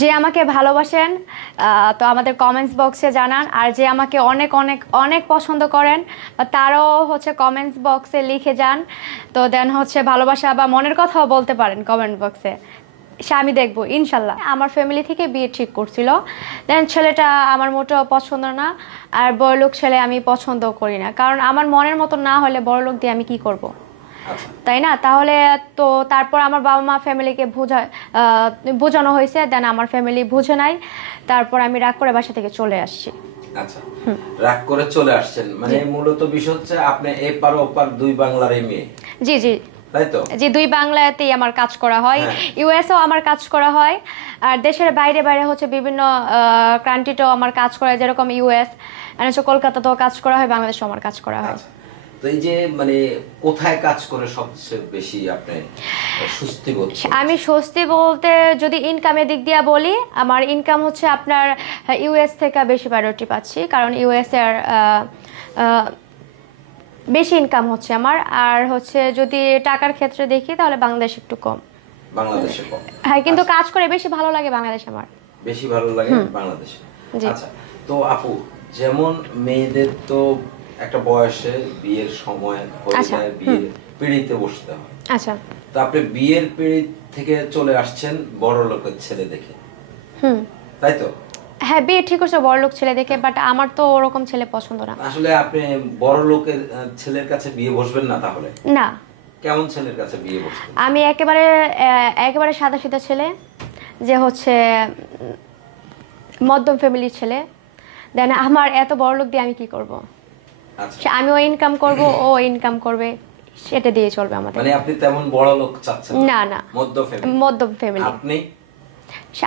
যে আমাকে ভালোবাসেন তো আমাদের কমেন্টস বক্সে জানান, আর যে আমাকে অনেক অনেক অনেক পছন্দ করেন তারাও হচ্ছে কমেন্টস বক্সে লিখে যান। তো দেন হচ্ছে ভালোবাসা বা মনের কথাও বলতে পারেন কমেন্ট বক্সে, সে আমি দেখবো ইনশাল্লাহ। আমার ফ্যামিলি থেকে বিয়ে ঠিক করছিল, দেন ছেলেটা আমার মোটেও পছন্দ না, আর বড়লোক ছেলে আমি পছন্দ করি না, কারণ আমার মনের মতো না হলে বড়লোক দিয়ে আমি কি করব, তাই না? তাহলে তো তারপর আমার বাবা মা ফ্যামিলিকে বোঝানো হয়েছে, দেন আমার ফ্যামিলি বুঝে নাই, তারপর আমি রাগ করে বাসা থেকে চলে আসছি। আচ্ছা, রাগ করে চলে আসছেন, মানে মূলত বিষয় হচ্ছে আপনি এপার ওপার দুই বাংলারই মেয়ে। জি জি, তাই তো? জি, দুই বাংলাতেই আমার কাজ করা হয়, ইউএসও আমার কাজ করা হয়, আর দেশের বাইরে বাইরে হচ্ছে বিভিন্ন কান্ট্রিতেও আমার কাজ করা হয়, যেরকম ইউএস কলকাতাতেও কাজ করা হয়, বাংলাদেশেও আমার কাজ করা হয়। তো এই যে মানে কোথায় কাজ করে সবচেয়ে বেশি আপনি স্বস্তি বোধ করেন? আমি স্বস্তি বলতে যদি ইনকামের দিক দিয়ে বলি, আমার ইনকাম হচ্ছে আপনার ইউএস থেকে বেশি প্রায়োরিটি পাচ্ছি, কারণ ইউএস এর বেশি ইনকাম হচ্ছে আমার। আর হচ্ছে যদি টাকার ক্ষেত্রে দেখি তাহলে বাংলাদেশ একটু কম। বাংলাদেশে কম? হ্যাঁ, কিন্তু কাজ করে বেশি ভালো লাগে বাংলাদেশে, আমার বেশি ভালো লাগে বাংলাদেশে। আচ্ছা, তো আপু যেমন মেয়েদের তো একটা বয়সে বিয়ের সময় হয়ে যায়, বিয়ের পিঁড়িতে বসতে হয়। আচ্ছা, তো আপনি বিয়ের পিঁড়ি থেকে চলে আসছেন বড় লোকের ছেলে দেখে, তাই তো? হ্যাঁ, বিয়ে ঠিক করছে বড় লোক ছেলে দেখে, বাট আমার তো ওরকম ছেলে পছন্দ না। আসলে আপনি বড় লোকের ছেলের কাছে বিয়ে বসবেন না তাহলে? না। কেমন ছেলের কাছে বিয়ে বসবেন? আমি একেবারে সাদাসিধা ছেলে, যে হচ্ছে মধ্যম ফ্যামিলির ছেলে। দেন আমার এত বড় লোক দিয়ে আমি কি করব? আচ্ছা, আমিও ইনকাম করব, ও ইনকাম করবে, সেটা দিয়ে চলবে আমাদের। মানে আপনি তেমন বড় লোক চাচ্ছেন না? না, মধ্যম ফ্যামিলি। আপনি?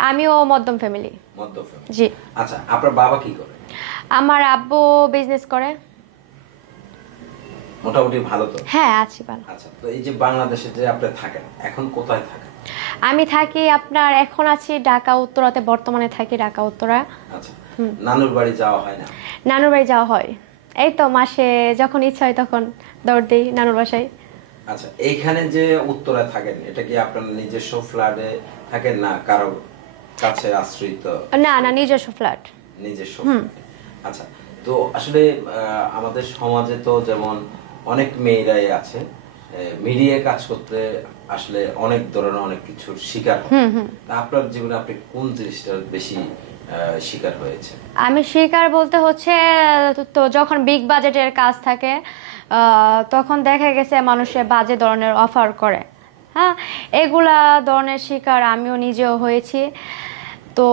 আমিও মধ্যম ফ্যামিলি। মধ্যম ফ্যামিলি, জি। আচ্ছা, আপনার বাবা কি করে? আমার আব্বু বিজনেস করে। মোটামুটি ভালো তো? হ্যাঁ, আছি ভালো। আচ্ছা, তো এই যে বাংলাদেশে যে আপনি থাকেন, এখন কোথায় থাকেন? আমি থাকি আপনার, এখন আছি ঢাকা উত্তরাতে, বর্তমানে থাকি ঢাকা উত্তরা। আচ্ছা, নানুর বাড়ি যাওয়া হয় না? নানুর বাড়ি যাওয়া হয়, এই তো মাসে যখন ইচ্ছা হয় তখন দৌড় দিই নানুর বাসায়। আচ্ছা, এইখানে যে উত্তরায় থাকেন, এটা কি আপনার নিজস্ব ফ্ল্যাটে থাকেন না কারো কাছে আশ্রিত? না না, নিজস্ব ফ্ল্যাট। নিজস্ব। আচ্ছা, তো আসলে আমাদের সমাজে তো যেমন অনেক মেয়েরাই আছে মিডিয়ায় কাজ করতে আসলে অনেক ধরনের অনেক কিছুর শিকার হয়। আপনার জীবনে আপনি কোন জিনিসটার বেশি শিকার হয়েছে? আমি শিকার বলতে হচ্ছে, তো যখন বিগ বাজেটের কাজ থাকে তখন দেখা গেছে মানুষের বাজে ধরনের অফার করে। হ্যাঁ, এগুলা ধরনের শিকার আমিও নিজেও হয়েছি। তো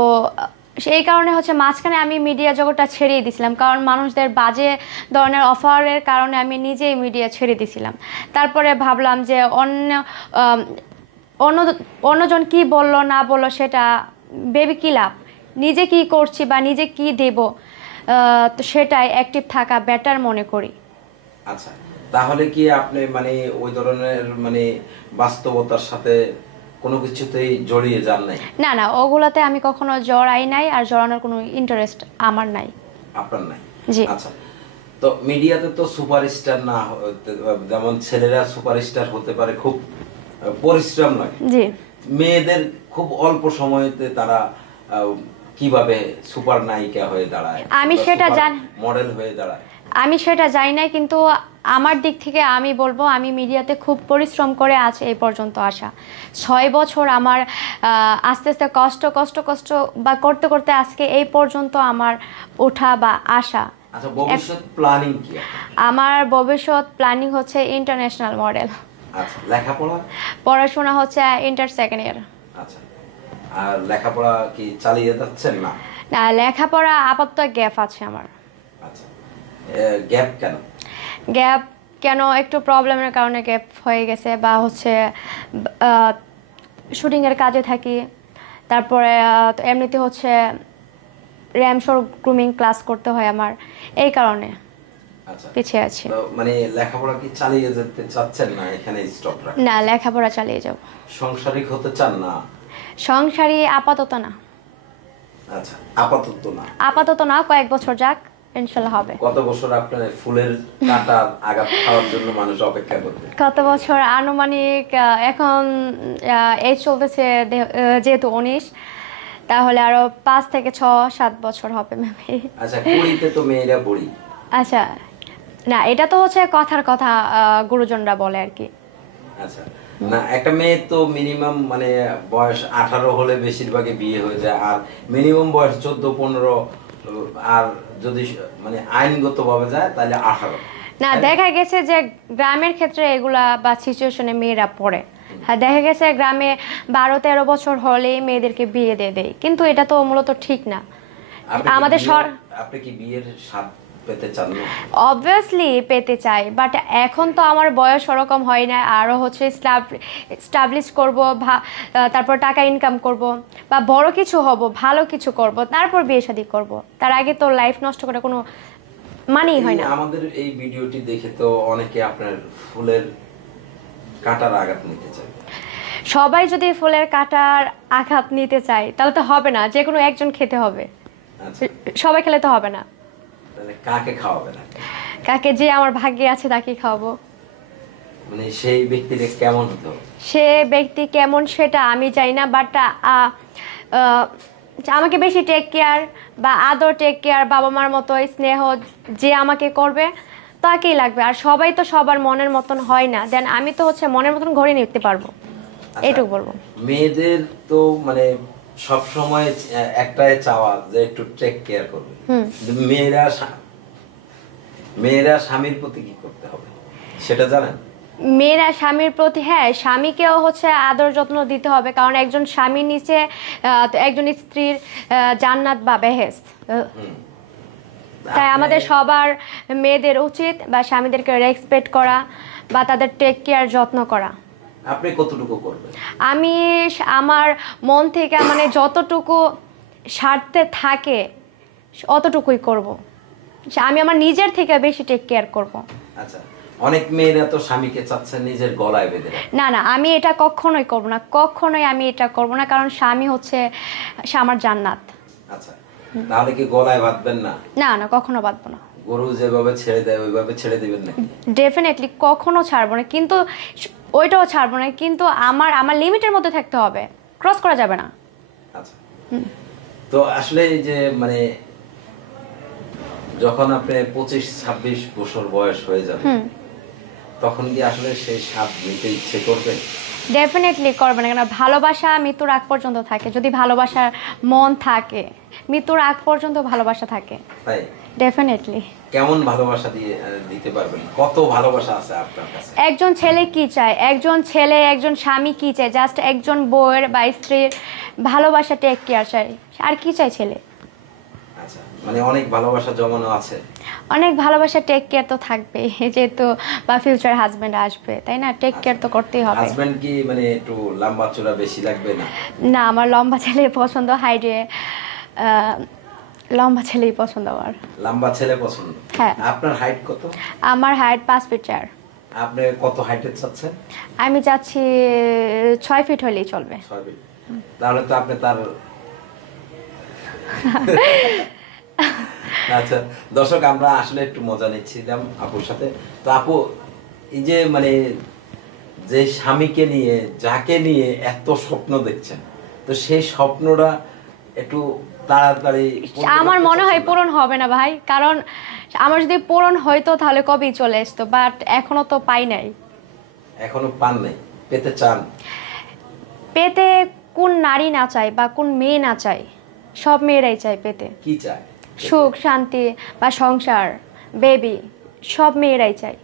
সেই কারণে হচ্ছে মাঝখানে আমি মিডিয়া জগৎটা ছেড়েই দিছিলাম, কারণ মানুষদের বাজে ধরনের অফারের কারণে আমি নিজেই মিডিয়া ছেড়ে দিছিলাম। তারপরে ভাবলাম যে অন্যজন কি বললো না বললো সেটা ভেবে কি লাভ, নিজে কি করছি বা নিজে কি দেব, তো সেটাই অ্যাক্টিভ থাকা বেটার মনে করি। আচ্ছা, তাহলে কি আপনি মানে ওই ধরনের মানে বাস্তবতার সাথে কোনো কিছুতেই জড়িয়ে যান নাই? না না, ওগুলাতে আমি কখনো জড়াই নাই, আর জড়ানোর কোনো ইন্টারেস্ট আমার নাই। আপনার নাই? জি। আচ্ছা, তো মিডিয়াতে তো সুপারস্টার না, যেমন ছেলেরা সুপারস্টার হতে পারে খুব পরিশ্রম লাগে। জি। মেয়েদের খুব অল্প সময়তে তারা কিভাবে সুপার নায়িকা হয়ে দাঁড়ায়, আমি সেটা জানি, মডেল হয়ে দাঁড়ায়, আমি সেটা জানি না, কিন্তু আমার দিক থেকে আমি বলবো আমি মিডিয়াতে খুব পরিশ্রম করে আছে এই পর্যন্ত আসা। 6 বছর আমার আস্তে আস্তে কষ্ট কষ্ট কষ্ট বা করতে করতে আজকে এই পর্যন্ত আমার ওঠা বা আসা। আচ্ছা, ভবিষ্যৎ প্ল্যানিং কি? আমার ভবিষ্যৎ প্ল্যানিং হচ্ছে ইন্টারন্যাশনাল মডেল। আচ্ছা, লেখাপড়া? পড়াশোনা হচ্ছে ইন্টার সেকেন্ড ইয়ার। আচ্ছা, আর লেখাপড়া কি চালিয়ে যাচ্ছেন? না না, লেখাপড়া আপাতত গ্যাপ আছে আমার। আচ্ছা, গ্যাপ কেন? গ্যাপ কেন, একটু প্রবলেমের কারণে গ্যাপ হয়ে গেছে, বা হচ্ছে শুটিংয়ের কাজে থাকি, তারপরে এমনিতে হচ্ছে র্যামশোর গ্রুমিং ক্লাস করতে হয় আমার, এই কারণে পিছিয়ে আছি। মানে লেখাপড়া কি চালিয়ে যেতে চাচ্ছেন না, এখানে স্টপ রাখেন? না, লেখাপড়া চালিয়ে যাব। সংসারিক হতে চান না? সংসারী আপাতত না। আচ্ছা, আপাতত না? আপাতত না, কয়েক বছর যাক, ইনশাআল্লাহ হবে। কত বছর আপনার ফুলের কাঁটার আঘাত খাওয়ার জন্য মানুষ অপেক্ষা করবে? কত বছর আনুমানিক, এখন এই চলতেছে যেহেতু 19, তাহলে আরো 5 থেকে 6-7 বছর হবে মেবি। আচ্ছা, কুড়িতে তো মেয়েরা বুড়ি। আচ্ছা, না এটা তো হচ্ছে কথার কথা, গুরুজনরা বলে আর কি। আচ্ছা, না একটা মেয়ে তো মিনিমাম মানে বয়স 18 হলে বেশিরভাগই বিয়ে হয়ে যায়, আর মিনিমাম বয়স 14-15, আর যদি মানে আইনগত ভাবে যায় তাহলে 18। না, দেখা গেছে যে গ্রামের ক্ষেত্রে এগুলা বা সিচুয়েশনে মেয়েরা পড়ে। হ্যাঁ, দেখা গেছে গ্রামে 12-13 বছর হলেই মেয়েদেরকে বিয়ে দিয়ে দেয়, কিন্তু এটা তো মূলত ঠিক না। আমাদের আপনি কি বিয়ের স্বাদ পেতে চান না? অবভিয়াসলি পেতে চাই, বাট এখন তো আমার বয়স ওরকম হয় না। আরও হচ্ছে স্টাবলিশ করব, তারপর টাকা ইনকাম করব, বা বড় কিছু হব, ভালো কিছু করব, তারপর বিয়ে শাদী করব। তার আগে তো লাইফ নষ্ট করে কোনো মানেই হয় না। আমাদের এই ভিডিওটি দেখে তো অনেকে আপনার ফুলের কাঁটার আঘাত নিতে চায়। সবাই যদি ফুলের কাঁটার আঘাত নিতে চায় তাহলে তো হবে না, যে কোনো একজন খেতে হবে। আচ্ছা, সবাই খেলে তো হবে না। তাহলে কাকে খাওয়াবে না? কাকে যে আমার ভাগ্যে আছে তাকে খাওয়াবো। মানে সেই ব্যক্তিটা কেমন হতো? সে ব্যক্তি কেমন সেটা আমি জানি না, বাট আমাকে বেশি টেক কেয়ার বা আদর, টেক কেয়ার, বাবা মার মতো স্নেহ যে আমাকে করবে তাকেই লাগবে। আর সবাই তো সবার মনের মতন হয় না, দেন আমি তো হচ্ছে মনের মতন ঘরে নিতে পারবো, এইটুকু বলবো। মেয়েদের তো মানে সব সময় একটাই চাওয়া যে একটু টেক কেয়ার করবে। মেয়েরা স্বামীর প্রতি কি করতে হবে সেটা জানেন? মেয়েরা স্বামীর প্রতি, হ্যাঁ, স্বামীকেও হচ্ছে আদর যত্ন দিতে হবে, কারণ একজন স্বামীর নিচে একজন স্ত্রীর জান্নাত বা বেহেশত। তাই আমাদের সবার মেয়েদের উচিত বা স্বামীদেরকে রেসপেক্ট করা বা তাদের টেক কেয়ার যত্ন করা। আপনি কতটুকু করবেন? আমি আমার মন থেকে মানে যতটুকু স্বার্থে থাকে অতটুকুই করব। আমি আমার নিজের থেকে বেশি টেক কেয়ার করব। আচ্ছা, অনেক মেয়েরা তো স্বামীকে চাচ্ছে নিজের গলায় বেঁধে রাখতে। না না, আমি এটা কখনোই করব না, কখনোই আমি এটা করব না, কারণ স্বামী হচ্ছে আমার জান্নাত। আচ্ছা, তাহলে কি গলায় বাঁধবেন না? না না, কখনো বাঁধবো না। গরু যেভাবে ছেড়ে দেয় ওইভাবে ছেড়ে দিবেন নাকি? ডেফিনেটলি কখনো ছাড়বো না, কিন্তু ওইটাও ছাড়বো না, কিন্তু আমার আমার লিমিটের মধ্যে থাকতে হবে, ক্রস করা যাবে না। আচ্ছা, তো আসলে এই যে মানে যখন আপনি 25-26 বছর বয়স হয়ে যাবে তখন কি আসলে সেই স্বাদ নিতে ইচ্ছে করবে? ডেফিনেটলি করবে না, কেন? ভালোবাসা মৃত্যুর আগ পর্যন্ত থাকে। যদি ভালোবাসার মন থাকে, মৃত্যুর আগ পর্যন্ত ভালোবাসা থাকে। তাই? ডেফিনেটলি। কেমন ভালোবাসা দিতে পারবেন? কত ভালোবাসা আছে আপনার কাছে? একজন ছেলে কি চায়, একজন ছেলে একজন স্বামী কি চায়? জাস্ট একজন বউয়ের বা স্ত্রীর ভালোবাসা, টেক কেয়ার চাই, আর কি চাই ছেলে? আচ্ছা, মানে অনেক ভালোবাসা জমানো আছে। অনেক ভালোবাসা, টেক কেয়ার তো থাকবে, যেহেতু বা ফিউচার হাজবেন্ড আসবে, তাই না? টেক কেয়ার তো করতেই হবে। হাজবেন্ড কি মানে একটু লম্বা চওড়া বেশি লাগবে না? না, আমার লম্বা ছেলে পছন্দ, হাইটে লম্বা ছেলেই পছন্দ আমার। লম্বা ছেলে পছন্দ? হ্যাঁ। আপনার হাইট কত? আমার হাইট 5 ফিট 4। আপনি কত হাইটে চাচ্ছেন? আমি চাচ্ছি 6 ফিট হলেই চলবে। 6 ফিট। তাহলে তো আপনি তার আচ্ছা, দর্শক আমরা আসলে একটু মজা নিচ্ছিলাম আপুর সাথে। তো আপু, এই যে মানে যে স্বামীকে নিয়ে, যাকে নিয়ে এত স্বপ্ন দেখছেন, তো সেই স্বপ্নটা একটু তাড়াতাড়ি আমার মনে হয় পূরণ হবে না ভাই, কারণ আমার যদি পূরণ হইতো তাহলে কবেই চলে আসতো, বাট এখনো তো পাই নাই। এখনো পান নাই? পেতে চান? পেতে কোন নারী না চায় বা কোন মেয়ে না চায়? সব মেয়েরাই চায় পেতে। কি চায়? সুখ, শান্তি বা সংসার, বেবি, সব মেয়েরাই চায়।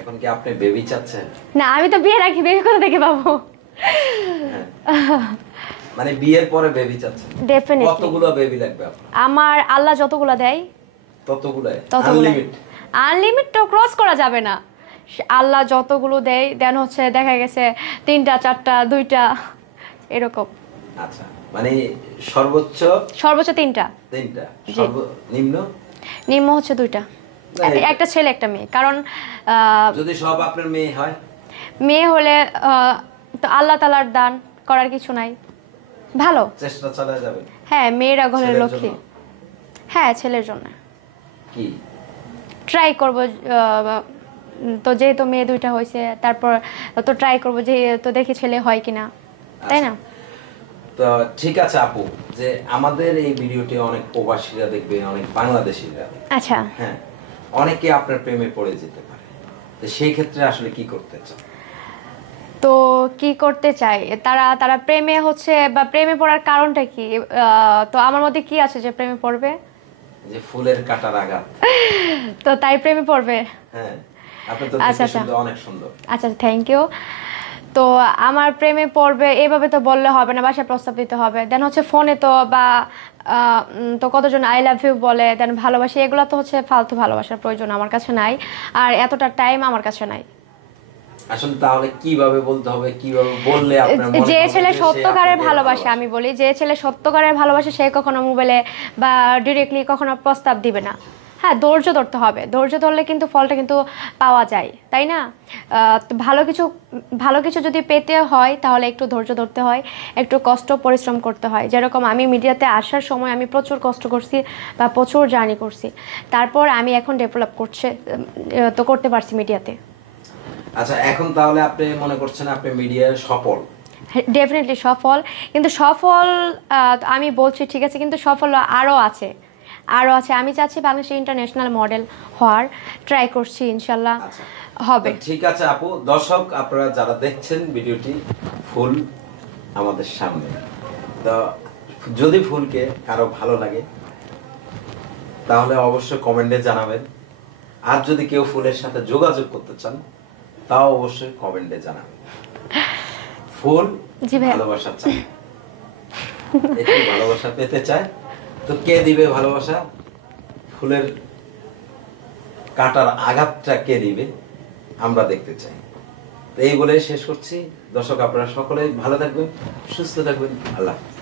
এখন কি আপনি বেবি চাচ্ছেন? না, আমি তো বিয়ে রাখি, বেবি কোথা থেকে পাবো? মানে বিয়ের পরে বেবি চাচ্ছেন? ডেফিনেটলি। কতগুলো বেবি লাগবে আপনার? আমার আল্লাহ যতগুলো দেয় ততগুলো? আনলিমিট? আনলিমিট তো ক্রস করা যাবে না। আল্লাহ যতগুলো দেয়, দেন হচ্ছে দেখা গেছে 3টা 4টা 2টা এরকম। আচ্ছা, মানে সর্বোচ্চ 3টা। 3টা? সর্বনিম্ন? নিম্ন হচ্ছে 2টা, একটা ছেলে একটা মেয়ে। কারণ যদি সব আপনার মেয়ে হয়? মেয়ে হলে তো আল্লাহ তাআলার দান, করার কিছু নাই। ভালো চেষ্টা চালিয়ে যাবেন? হ্যাঁ, মেয়েরা ঘরের লক্ষ্মী। হ্যাঁ, ছেলের জন্য কি ট্রাই করব। তো যেহেতু মেয়ে 2টা হয়েছে, তারপর তো ট্রাই করব যে তো দেখি ছেলে হয় কিনা, তাই না? তো ঠিক আছে আপু, যে আমাদের এই ভিডিওটি অনেক প্রবাসীরা দেখবে, অনেক বাংলাদেশিরা, আচ্ছা হ্যাঁ, অনেকে আপনার প্রেমে পড়ে যেতে পারে। তো সেই ক্ষেত্রে আসলে কি করতে চান? তো কি করতে চাই, তারা তারা প্রেমে হচ্ছে বা প্রেমে পড়ার কারণটা কি? তো আমার মধ্যে কি আছে যে প্রেমে পড়বে? যে ফুলের কাটার আঘাত। তো তাই প্রেমে পড়বে? হ্যাঁ, আপনি তো আচ্ছা দেখতে আচ্ছা শুনতে অনেক সুন্দর। আচ্ছা, থ্যাংক ইউ। তো আমার প্রেমে পড়বে এভাবে তো বললে হবে না, বাসায় প্রস্তাব দিতে হবে। দেন হচ্ছে ফোনে তো বা তো কতজন আই লাভ ইউ বলে, দেন ভালোবাসি, এগুলো তো হচ্ছে ফালতু ভালোবাসার প্রয়োজন আমার কাছে নাই, আর এতটা টাইম আমার কাছে নাই। আসলে তাহলে কিভাবে বলতে হবে, কিভাবে বললে আপনার মনে যে হবে ছেলে যে সে সত্যকারের আপনাকে ভালোবাসে, আমি বলি যে ছেলে সত্যকারের ভালোবাসে সে কখনো মোবাইলে বা ডিরেক্টলি কখনো প্রস্তাব দিবে না। হ্যাঁ, ধৈর্য ধরতে হবে, ধৈর্য ধরলে কিন্তু ফলটা কিন্তু পাওয়া যায়, তাই না? তো ভালো কিছু যদি পেতে হয় তাহলে একটু ধৈর্য ধরতে হয়, একটু কষ্ট পরিশ্রম করতে হয়। যেরকম আমি মিডিয়াতে আসার সময় আমি প্রচুর কষ্ট করছি বা প্রচুর জার্নি করছি, তারপর আমি এখন ডেভেলপ তো করতে পারছি মিডিয়াতে। আচ্ছা, এখন তাহলে আপনি মনে করছেন আপনি মিডিয়ায় সফল? ডেফিনেটলি সফল, কিন্তু সফল আমি বলছি ঠিক আছে, কিন্তু সফল আরও আছে, আরও আছে। আমি চাচ্ছি বাংলাদেশে ইন্টারন্যাশনাল মডেল হওয়ার, ট্রাই করছি, ইনশাল্লাহ আচ্ছা, হবে। তো ঠিক আছে আপু, দর্শক আপনারা যারা দেখছেন ভিডিওটি, ফুল আমাদের সামনে, তো যদি ফুলকে কারো ভালো লাগে তাহলে অবশ্যই কমেন্টে জানাবেন, আর যদি কেউ ফুলের সাথে যোগাযোগ করতে চান তাও অবশ্যই কমেন্টে জানাবেন। ফুল জি ভাই। ভালোবাসা চায়, একটু ভালোবাসা পেতে চায়, তো কে দিবে ভালোবাসা? ফুলের কাটার আঘাতটা কে দিবে আমরা দেখতে চাই। তো এই বলে শেষ করছি। দর্শক আপনারা সকলে ভালো থাকবেন, সুস্থ থাকবেন, আল্লাহ হাফেজ।